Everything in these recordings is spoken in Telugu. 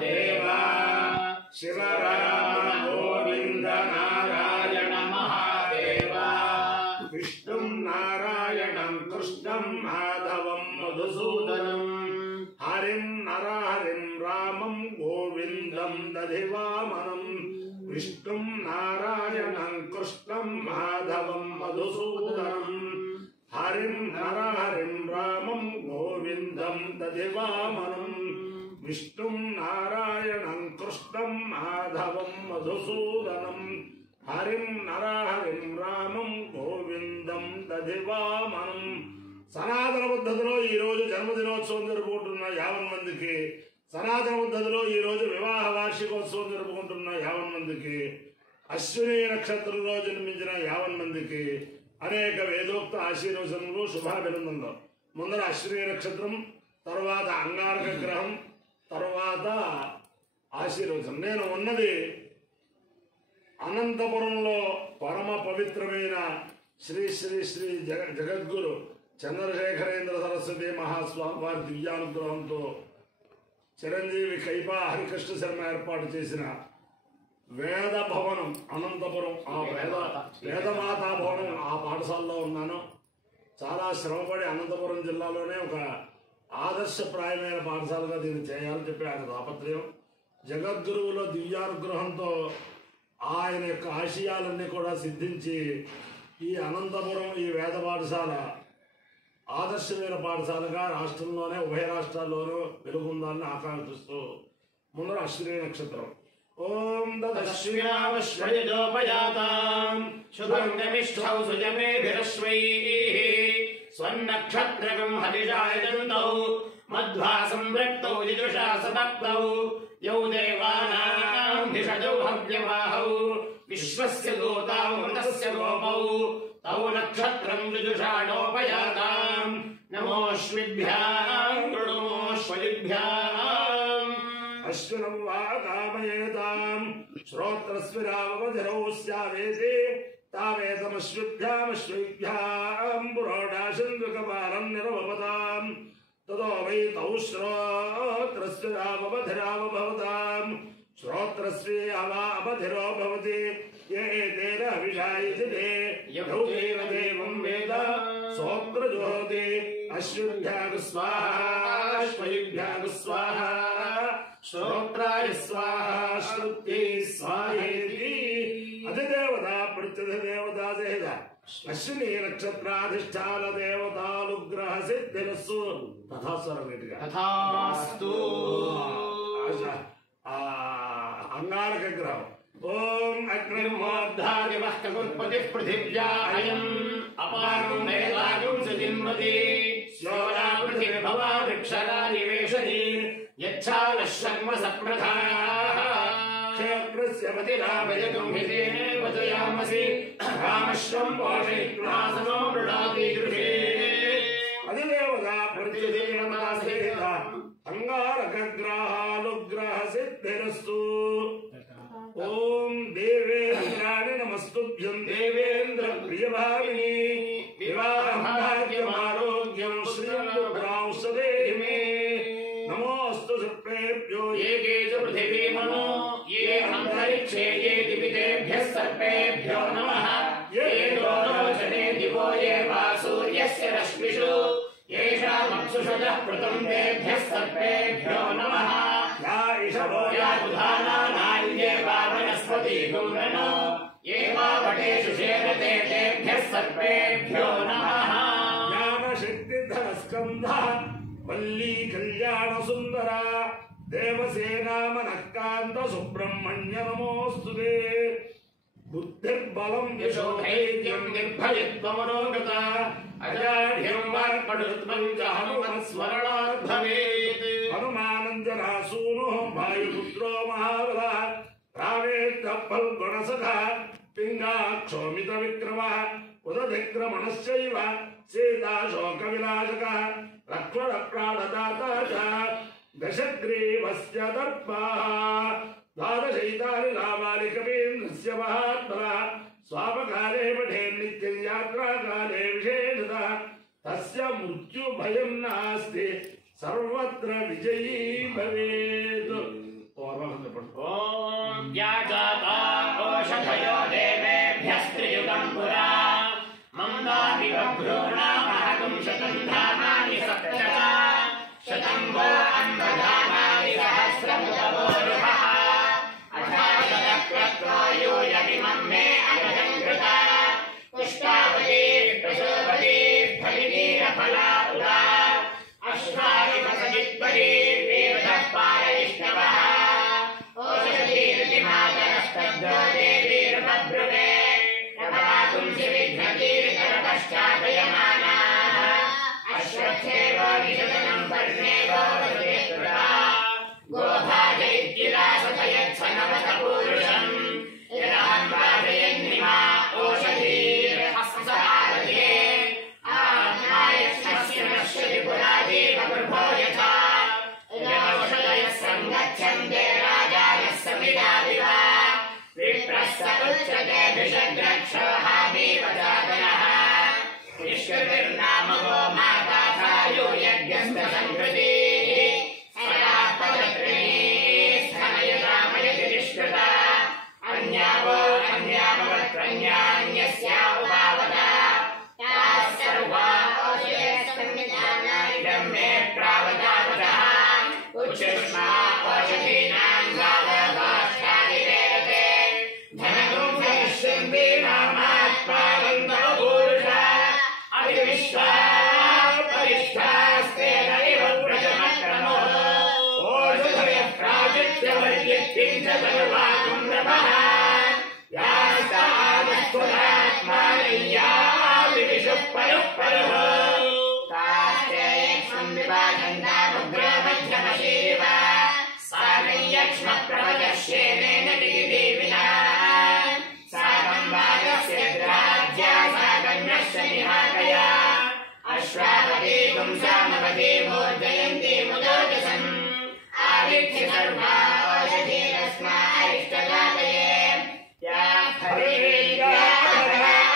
देवा शिवराम गोविंद नारायण महादेवा विष्णुं नारायणं कृष्णं माधवं मधुसूदनं हरिं नरहरिं रामं गोविंदं दधिवामनं विष्णुं नारायणं कृष्णं माधवं मधुसूदनं हरिं नरहरिं रामं गोविंदं दधिवामनं विष्णुं नारायणं कृष्णं माधवं मधुसूदनं हरिं नरहरिं रामं गोविंदं दधिवामनं సనాతన పద్ధతిలో ఈ రోజు జన్మదినోత్సవం జరుపుకుంటున్న 50 మందికి, సనాతన పద్ధతిలో ఈ రోజు వివాహ వార్షికోత్సవం జరుపుకుంటున్న 50 మందికి, అశ్విని నక్షత్రంలో జన్మించిన 50 మందికి అనేక వేదోక్త ఆశీర్వచనములు, శుభాభినందనలు. ముందర అశ్విని నక్షత్రం, తర్వాత అంగారక గ్రహం, తర్వాత ఆశీర్వచనం. నేను ఉన్నది అనంతపురంలో పరమ పవిత్రమైన శ్రీ శ్రీ శ్రీ జగద్గురు చంద్రశేఖరేంద్ర సరస్వతి మహాస్వామి వారి దివ్యానుగ్రహంతో చిరంజీవి కైపా హరికృష్ణ శర్మ ఏర్పాటు చేసిన వేద భవనం అనంతపురం, ఆ వేదమాతా భవనం, ఆ పాఠశాలలో ఉన్నాను. చాలా శ్రమపడి అనంతపురం జిల్లాలోనే ఒక ఆదర్శప్రాయమైన పాఠశాలగా దీన్ని చేయాలని చెప్పి ఆయన తాపత్రయం. జగద్గురువులో దివ్యానుగ్రహంతో ఆయన యొక్క ఆశయాలన్నీ కూడా సిద్ధించి ఈ అనంతపురం ఈ వేద పాఠశాల ఆదర్శమైన పాఠశాలగా రాష్ట్రంలోనే ఉభయ రాష్ట్రాల్లోనూ వెలుగొందాలని ఆకాంక్షిస్తూ ముందర అశ్విని నక్షత్రం. ఓం దశ్వినామశ్వయోపయాతాం శుభం గమిష్ఠౌ సుజమేభిరశ్వైః స్వన్నక్షత్రకం హరిషాయజంతౌ మధ్వా సంరక్తౌ యజుషా సదక్తౌ యౌ దేవానాం భిషజౌ హవ్యవాహౌ విశ్వస్య దూతాౌ మృతస్య గోపౌ తౌ నక్షత్రం యజుషాణోపయాతాం నమోశ్విభ్యాం గృణోశ్వలిభ్యాం అశ్వినం వా కామయేతాం శ్రోత్రస్విరావధిరౌ స్యావేతి తావేతమశ్విభ్యామశ్విభ్యాం పురోడాశంద్రకపాలం నిరవపతాం తదో వై తౌ శ్రోత్రస్విరావధిరావభవతాం శ్రోత్రస్వే అవావధిరో భవతి ఏతేన విషాయితే యౌతేన దేవం వేద సోత్రజోతి అశ్విభ్యాగ స్వాహా శ్వయుభ్యాగ స్వాహా శ్రోత్రాయ స్వాహా శ్రుత్యై స్వాహేతి. అధిదేవత ప్రత్యధిదేవత సేద అశ్విని నక్షత్రాధిష్టాన దేవతానుగ్రహ సిద్ధిరస్సు. తథాస్వరం గట్టిగా తథాస్తు. అంగారక గ్రహం. ఓం అగ్నిర్మోద్ధాదివః పృథివ్యా అయం అపారం వేదాగం సజిన్మతి శోరా పృథివిభవా వృక్షరానివేశని యచ్ఛానః శర్మ సప్రథాః క్షేత్రస్య పతిరాభయతుం హితేనే వదయామసి రామశ్వం పోషయిత్వా సమో మృడాతి దృశే. అధిదేవత ప్రత్యధిదేవతాసేద అంగారక గ్రహానుగ్రహ సిద్ధిరస్తు. ఓం దేవేంద్రాయ నమస్తుభ్యం దేవేంద్ర ప్రియభావిని వివాహభాగ్యమారోగ్యం శ్రీరాం సదేహి మే. నమోస్తు సర్పేభ్యో ఏకే చ పృథివీమనో ఏ అంతరిక్షే ఏ దివితేభ్యః సర్పేభ్యో నమః. ఏ లోచనే దివో ఏ వా సూర్యస్య రశ్మిషు येषामप्सुषजः पृथं तेभ्यः सर्पेभ्यो नमः. या इषवो या दुधानानान्ये वा वनस्पतिगुं नो ये वा वटेषु शेरते तेभ्यः सर्पेभ्यो नमः. ज्ञानशक्तिधरस्कन्धः वल्ली कल्याणसुन्दरा देवसेनामनःकान्त सुब्रह्मण्य नमोऽस्तुते. बुद्धिर्बलं यशोधैर्यं निर्भयत्वमनोगता अजाढ्यं वाक्पटुत्वं च हनुमत्स्मरणात् भवेत्. हनुमानञ्जनासूनुः वायुपुत्रो महाबलः रावेत्तः फल्गुणसखः पिङ्गाक्षोमितविक्रमः उदधिक्रमणश्चैव सीताशोकविनाशकः लक्ष्मणप्राणदाता च दशग्रीवस्य दर्पः. द्वादशैतानि नामानि कवीन्द्रस्य महात्मनः स्वापकाले पठेन्नित्यं यात्राकाले विशेषतः तस्य मृत्युभयं नास्ति सर्वत्र विजयी भवेत्. या जाता ओषधयो देवेभ्यस्त्रियुगं पुरा मन्दामि बभ्रूणामहं शतं धामानि सप्त शतं वो अन्नधामानि सहस्रमुदवोरुहः अथाशतक्रत्वा यूयमिमं मे अनघं कृता पुष्पावती प्रसोपती फलिनीरफला उदा अश्वारिमसजित्परी वीरधः पारयिष्णवः ओषधीर्तिमातरस्तद्धो देवीर्बभ्रुवे प्रभातुंसि विघ्नतीर्करपश्चादयमानाः अश्वत्थेवो निषदनं पर्णेवो वसुदेवता गोभाज इत्युदासतयत्सनवसपूरुषम् यदहं वाजयन्निमा ओषधीर्हस्तसारथे आत्मायश्नस्य नश्यति पुरादेव गृभो यथा यौषधयः सङ्गच्छन्ते राजानः समिदादिव विप्रस्स उच्यते भिषग्रक्षोहामीव जातनः निष्कृतिर्नाम वो माता थायो यज्ञस्य संकृतिः सदा पदत्रिणी स्थनयदामयति निष्कृता अन्यावो अन्यावत्रन्यान्यस्या उपावता ताः सर्वा ओषधयस्संविधानाय मे प्रावतावतः उच्छुष्मा ओषधीनां गावभाष्यानि वेदते धनगुं सहिष्यन्ति नामात्मावन्तो पुरुषा अभिविश्वा परिष्ठास्तेन इव व्रजमक्रमो ओषधयः प्राचित्यवर्यत्तिं च सर्वागुं नमः यास्तामस्त्वदात्मानय्याविविशुः परुः परुः तास्ते यक्ष्मं विभाषन्तामुग्रो मध्यमशीरिव साकं यक्ष्मप्रभजश्येनेन दिगिदेविना साकं वागस्य द्राज्या साकं नश्य निहाकया अश्वापती पुंसामपती मोर्जयन्ती मुदोजसम् आविच्य सर्वा ओषधीरस्मा अरिष्टजातये या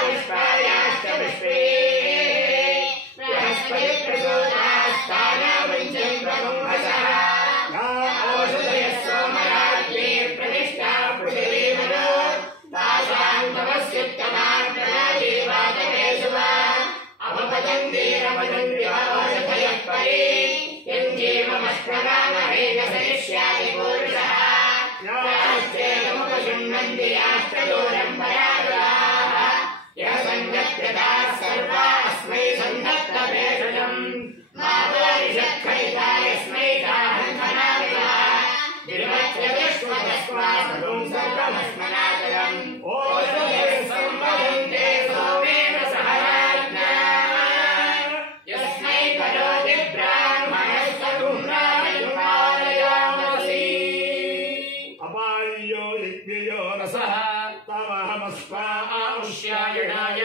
पुष्पायाश्च पुष्पे बृहस्पतिप्रसूतास्तानामुञ्चन् प्रकुम्भसः ओषधयः सोमराज्ञे प्रतिष्ठा पृथिवीमनो तासां तमस्युत्तमान् प्रणाजीवादनेषु वा अपपतन्तीरपतन्ति ओषधयः परे यञ्जीवमश्वगामहे न सरिष्याति पूरुषः याश्चेदमुपशृण्वन्ति याश्च दूरं परागाः यः सञ्जप्यताः सर्वा अस्मै सन्धत्तभेषजम् मावोरिषत्खलिता यस्मै चाहन्धनाविवः दिवच्चतुष्वदस्वासुं सर्वमस्मनातरम् ओषधयः संवदन्ते सोमेन सह राज्ञा यस्मै करोति ब्राह्मणस्तगुं राजयुपालयामसि अपायो यज्ञयो रसः तमहमस्मा आयुष्यायणाय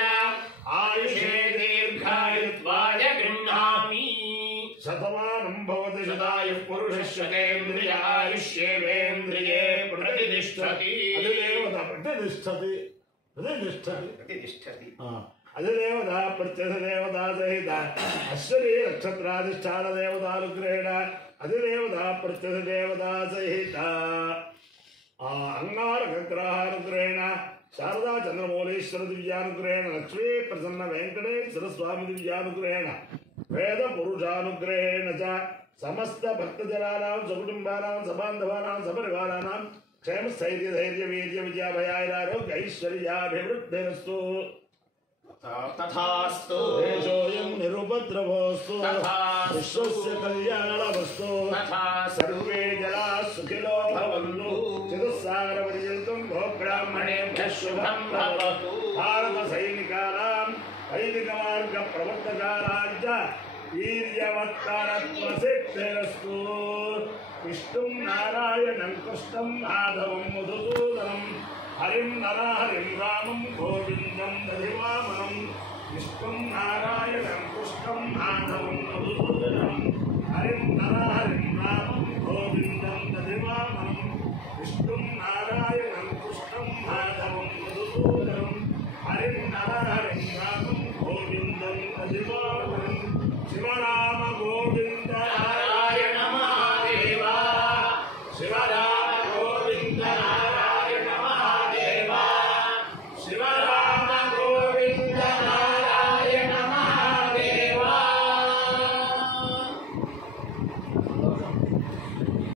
आयुषे दीर्घायुत्वाय गृह्णामि शतमानं भवति शतायुः पुरुषश्चतेन्द्रिय आयुष्येवेन्द्रिये प्रतिष्ठति अधिदेवता प्रतिष्ठति प्रतिष्ठति अधिदेवता प्रत्यधिदेवता सहित अश्वरी नक्षत्राधिष्ठान देवतानुग्रहेण अधिदेवता प्रत्यधिदेवता सहित अंगारकग्रहानुग्रहेण शारदा चंद्रमौलीश्वर दिव्यानुग्रहेण लक्ष्मी प्रसन्न वेंकटेश्वर स्वामी दिव्यानुग्रहेण वेद पुरुषानुग्रहेण च समस्त भक्तजनानां सकुटुम्बानां सबान्धवानां सपरिवाराणां क्षेम स्थैर्य धैर्य वीर्य विजयाभयारोग्य ऐश्वर्याभिवृद्धिरस्तु तथास्तु देशोऽयं निरुपद्रवोऽस्तु तथास्तु विश्वस्य कल्याणमस्तु तथा सर्वे जनाः सुखिनो भवन्तु चतुस्सागरपर्यन्तं भो ब्राह्मणेभ्यः शुभं भवतु भारतसैनिकानां वैदिकमार्गप्रवर्तकानां च वीर्यवत्तरत्वसिद्धिरस्तु विष्णुं नारायणं कृष्णं माधवं मधुसूदनं हरिं नरहरिं रामं गोविन्दं दधिवामनं विष्णुं नारायणं कृष्णं माधवं मधुसूदनं हरिं नरहरिं